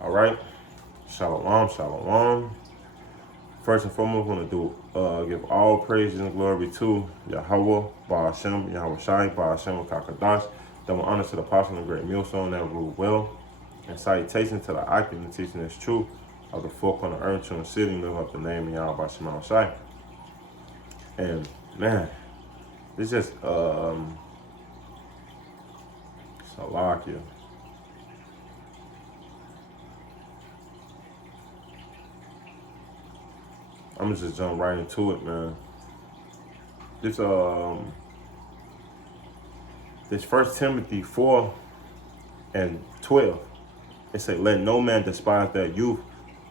All right. Shalom, shalom. First and foremost, I want to give all praise and glory to Yahweh, Ba'ashem, Yahweh Shai, Ba'ashem, Kakadash. Double honor to the apostle and great millstone that ruled well. And salutation to the active and teaching this truth of the four corner earth and city, live up the name of Yahweh Ba'ashem Shai. And man, it's just Salakia. I'm gonna just jump right into it, man. This this First Timothy 4:12. It say, "Let no man despise that youth,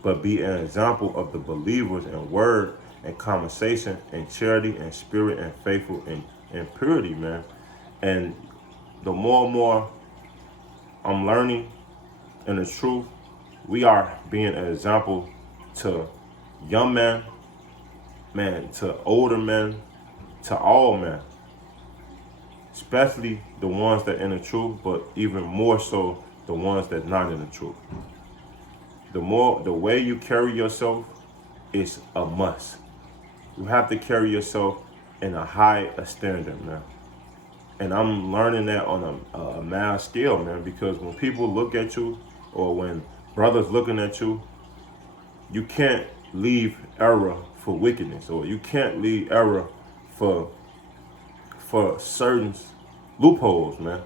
but be an example of the believers in word and conversation and charity and spirit and faithful and purity, man." And the more and more I'm learning in the truth, we are being an example to young men, man, to older men, to all men, especially the ones that in the truth, but even more so the ones that not in the truth. The way you carry yourself is a must. You have to carry yourself in a high standard, man. And I'm learning that on a mass scale, man, because when people look at you, or when brothers looking at you, you can't leave error for wickedness, or you can't leave error for certain loopholes, man.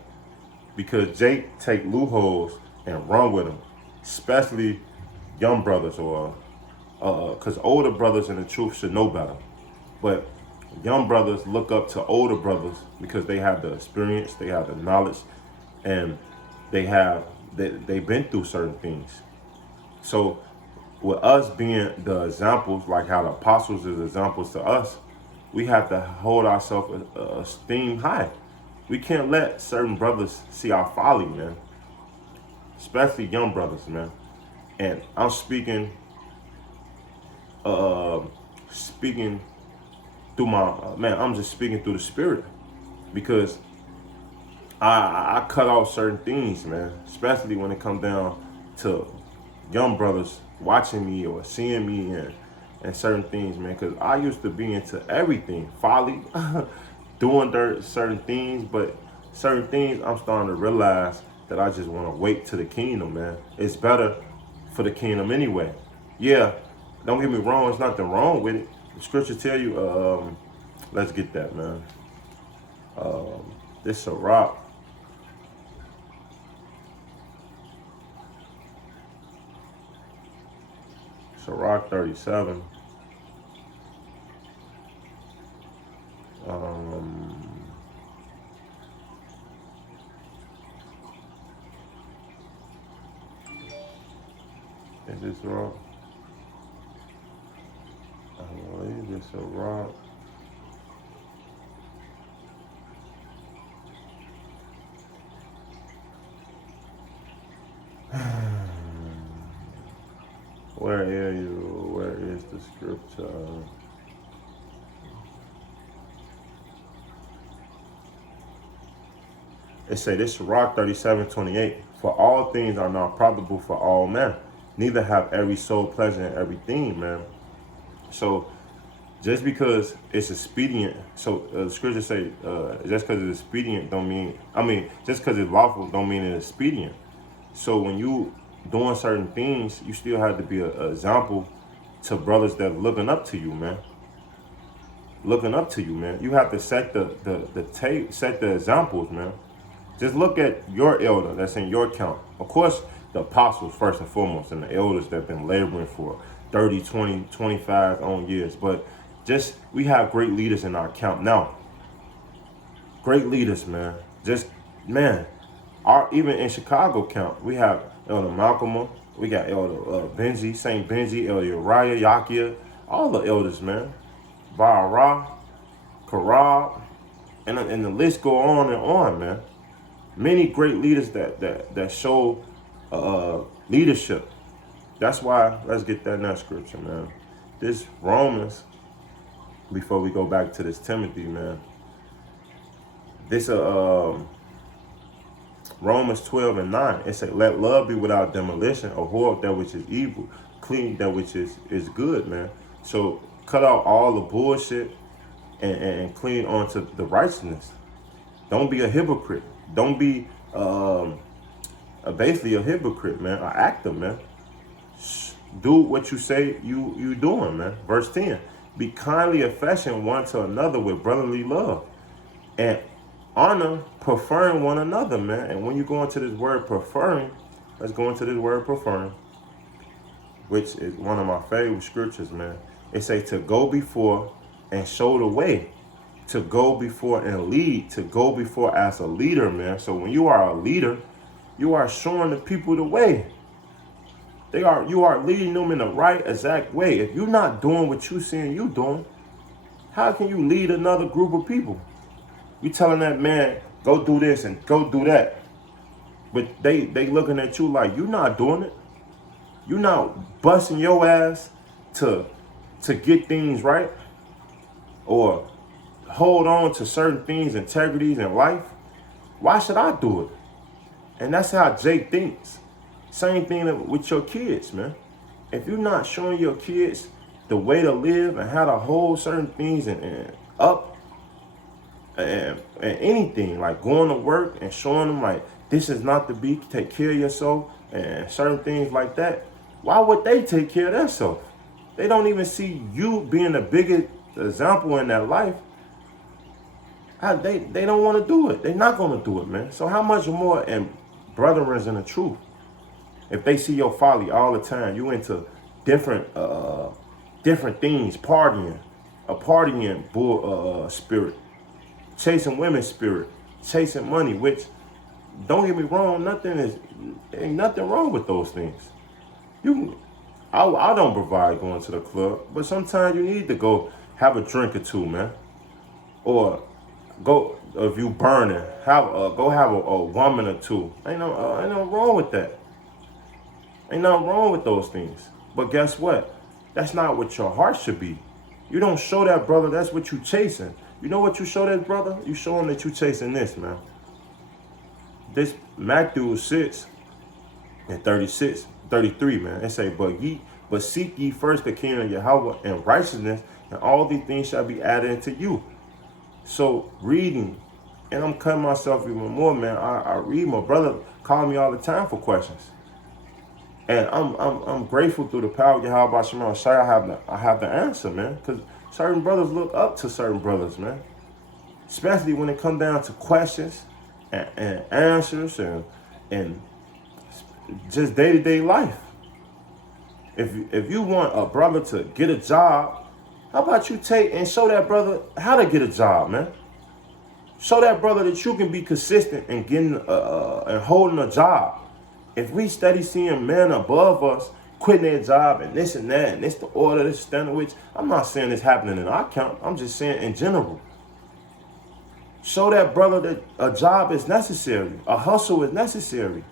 Because Jake take loopholes and run with them, especially young brothers, or because older brothers in the truth should know better. But young brothers look up to older brothers because they have the experience, they have the knowledge, and they've been through certain things. So with us being the examples, like how the apostles is examples to us, we have to hold ourselves esteem high. We can't let certain brothers see our folly, man. Especially young brothers, man. And I'm speaking through my man. I'm just speaking through the spirit, because I cut off certain things, man. Especially when it comes down to young brothers watching me or seeing me and certain things, man. Because I used to be into everything, folly, doing certain things, but certain things I'm starting to realize that I just want to wait to the kingdom, man. It's better for the kingdom anyway. Yeah, don't get me wrong, there's nothing wrong with it. The scripture tell you, let's get that, man. This Sirach. Sirach 37. Is this wrong? I believe it's a rock. Where are you? Where is the scripture? It say this Sirach 37:28. For all things are not profitable for all men, neither have every soul pleasure in everything, man. So just because it's expedient, so the scripture say, just because it's expedient don't mean, just because it's lawful don't mean it's expedient. So when you doing certain things, you still have to be an example to brothers that are looking up to you, man. Looking up to you, man. You have to set set the examples, man. Just look at your elder that's in your count. Of course, the apostles first and foremost, and the elders that have been laboring for 30, 20, 25 own years. But just, we have great leaders in our count now. Great leaders, man. Just, man, even in Chicago count, we have Elder Malcolm, we got Elder Benji, St. Benji, Elder Uriah, Yakia, all the elders, man. Bara, Karab, and the list go on and on, man. Many great leaders that show leadership. That's why, let's get that next scripture, man. This Romans, before we go back to this Timothy, man. This Romans 12:9. It says, let love be without demolition, abhor that which is evil, clean that which is good, man. So cut out all the bullshit and clean onto the righteousness. Don't be a hypocrite. Don't be basically a hypocrite, man, an actor, man. Do what you say you doing, man. Verse 10. Be kindly affectionate one to another with brotherly love, and honor, preferring one another, man. And when you go into this word preferring, let's go into this word preferring, which is one of my favorite scriptures, man. It say to go before and show the way, to go before and lead, to go before as a leader, man. So when you are a leader, you are showing the people the way. You are leading them in the right exact way. If you're not doing what you seeing you doing, how can you lead another group of people? You telling that man, go do this and go do that. But they looking at you like you're not doing it. You're not busting your ass to get things right or hold on to certain things, integrities in life. Why should I do it? And that's how Jake thinks. Same thing with your kids, man. If you're not showing your kids the way to live and how to hold certain things and up and anything, like going to work and showing them like this is not to be, take care of yourself and certain things like that, why would they take care of themselves? They don't even see you being the biggest example in their life. They don't want to do it. They're not going to do it, man. So how much more in brethren in the truth? If they see your folly all the time, you into different things, partying, a partying bull spirit, chasing women's spirit, chasing money, which, don't get me wrong, ain't nothing wrong with those things. I don't provide going to the club, but sometimes you need to go have a drink or two, man. Or go, if you burning, go have a woman or two. Ain't no wrong with that. Ain't nothing wrong with those things. But guess what? That's not what your heart should be. You don't show that brother that's what you chasing. You know what you show that brother? You show him that you chasing this, man. This Matthew 6 and 33, man. It say, but seek ye first the kingdom of Yahweh and righteousness, and all these things shall be added unto you. So reading, and I'm cutting myself even more, man. I read. My brother call me all the time for questions. And I'm grateful through the power of Yahweh Shema Shai, I have the answer, man. Because certain brothers look up to certain brothers, man. Especially when it comes down to questions and answers and just day-to-day life. If you want a brother to get a job, how about you take and show that brother how to get a job, man? Show that brother that you can be consistent in getting and holding a job. If we steady seeing men above us quitting their job and this and that, and this the order, this standard, which I'm not saying this happening in our camp, I'm just saying in general. Show that brother that a job is necessary, a hustle is necessary.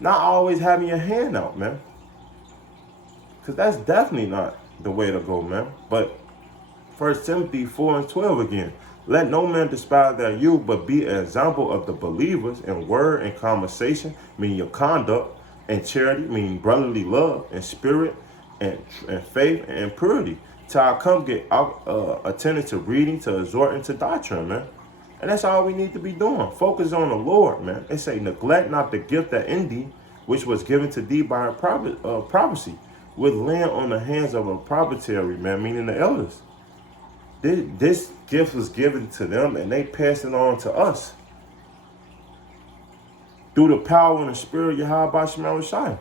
Not always having your hand out, man. Because that's definitely not the way to go, man. But 1 Timothy 4:12 again. Let no man despise their youth, but be an example of the believers in word and conversation, meaning your conduct, and charity, meaning brotherly love, and spirit, and faith, and purity. Till I come get attended to reading, to exhorting to doctrine, man. And that's all we need to be doing. Focus on the Lord, man. It say, neglect not the gift that in thee, which was given to thee by a prophecy, with land on the hands of a proprietary, man, meaning the elders. This gift was given to them, and they passed it on to us through the power and the spirit of Yahweh Shema Shai.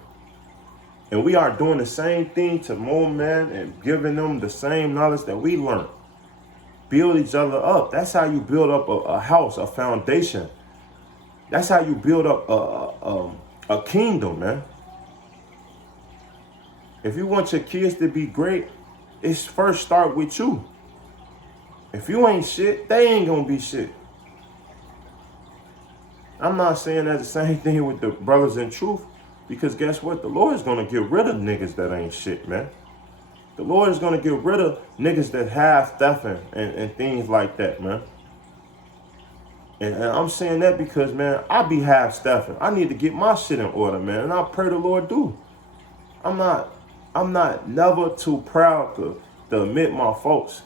And we are doing the same thing to more men and giving them the same knowledge that we learned. Build each other up. That's how you build up a house, a foundation. That's how you build up a kingdom, man. If you want your kids to be great, it's first start with you. If you ain't shit, they ain't gonna be shit. I'm not saying that's the same thing with the brothers in truth, because guess what? The Lord is gonna get rid of niggas that ain't shit, man. The Lord is gonna get rid of niggas that have theft and things like that, man. And I'm saying that because, man, I be half-staffing. I need to get my shit in order, man. And I pray the Lord do. I'm not never too proud to admit my faults.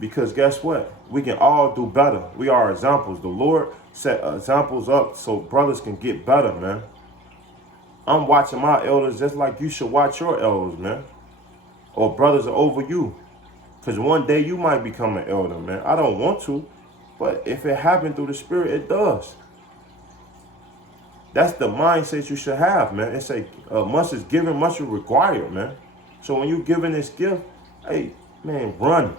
Because guess what? We can all do better. We are examples. The Lord set examples up so brothers can get better, man. I'm watching my elders just like you should watch your elders, man. Or brothers are over you. Because one day you might become an elder, man. I don't want to. But if it happened through the Spirit, it does. That's the mindset you should have, man. It's like much is given, much is required, man. So when you're giving this gift, hey, man, run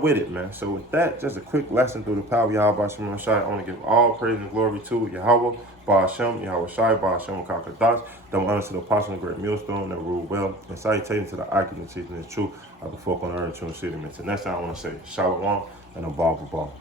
with it, man. So with that, just a quick lesson through the power of Yahweh Shemar Shai. I want to give all praise and glory to Yahweh, Ba'ashem, Yahweh Shai, Ba'ashem, Kakadash. Dumb honor to the apostle of the great millstone that ruled well. And salutations to the icon and teaching is true. I can folk on the earth, true and city. Until next time, I want to say Shalom and a ball.